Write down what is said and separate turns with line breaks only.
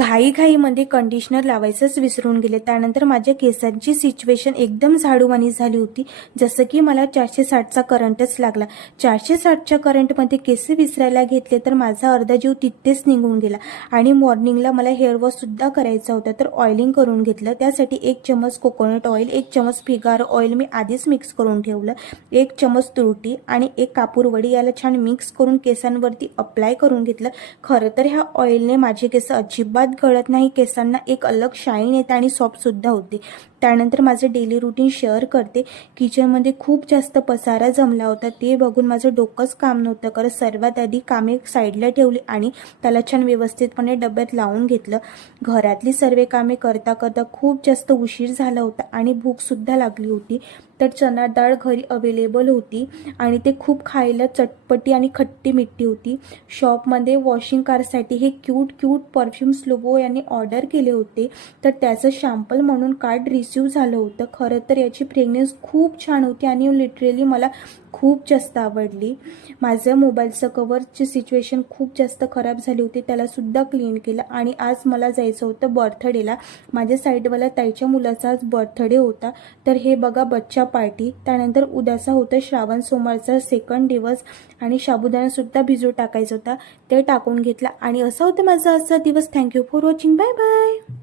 घाईघाईमध्ये conditioner लावायचंच विसरून गेले. त्यानंतर माझ्या केसांची सिच्युएशन एकदम झाडूवाणी झाली होती. जसं की मला चारशे साठचा करंटच लागला. चारशे साठच्या करंटमध्ये केस विसरायला घेतले तर माझा अर्धा जीव तिथेच निघून गेला. आणि मॉर्निंगला मला हेअर वॉशसुद्धा करायचा होता तर ऑइलिंग करून घेतलं. त्यासाठी एक चमच कोकोनट ऑइल एक चमच फिगार ऑइल मी आधीच मिक्स करून ठेवलं. एक चमच तुरटी आणि एक कापूरवडी याला छान मिक्स करून केसांवरती अप्लाय करून घेतलं. खरं तर ह्या ऑइलने माझे केस अजिबात गळत नाही. केसांना एक अलग शाईन येते आणि सॉफ्टसुद्धा होते. त्यानंतर माझं डेली रुटीन शेअर करते. किचनमध्ये खूप जास्त पसारा जमला होता. ते बघून माझं डोकंच काम नव्हतं कारण सर्वात आधी कामे साईडला ठेवली आणि त्याला छान व्यवस्थितपणे डब्यात लावून घेतलं. घरातली सर्व कामे करता करता खूप जास्त उशीर झाला होता आणि भूकसुद्धा लागली होती. तर चना डाळ घरी अवेलेबल होती आणि ते खूप खायला चटपटी आणि खट्टी मिट्टी होती. शॉपमध्ये वॉशिंग कारसाठी हे क्यूट क्यूट परफ्यूम लोबो यांनी ऑर्डर केले होते. तर त्याचं शॅम्पल म्हणून कार्ड रिसीव झालं होतं. खरं तर याची फ्रेग्नेन्स खूप छान होती आणि लिटरली मला खूप जास्त आवडली. माझं मोबाईलचं कवरची सिच्युएशन खूप जास्त खराब झाली होती. त्यालासुद्धा क्लीन केलं आणि आज मला जायचं होतं बर्थडेला. माझ्या साईडवाला ताईच्या मुलाचा आज बर्थडे होता. तर हे बघा बच्चा पार्टी त्यानंतर उद्याचा होतं श्रावण सोमवारचा सेकंड दिवस आणि साबुदाणासुद्धा भिजू टाकायचा होता. ते टाकून घेतला आणि असा होता माझा आजचा दिवस. Thank you for watching bye bye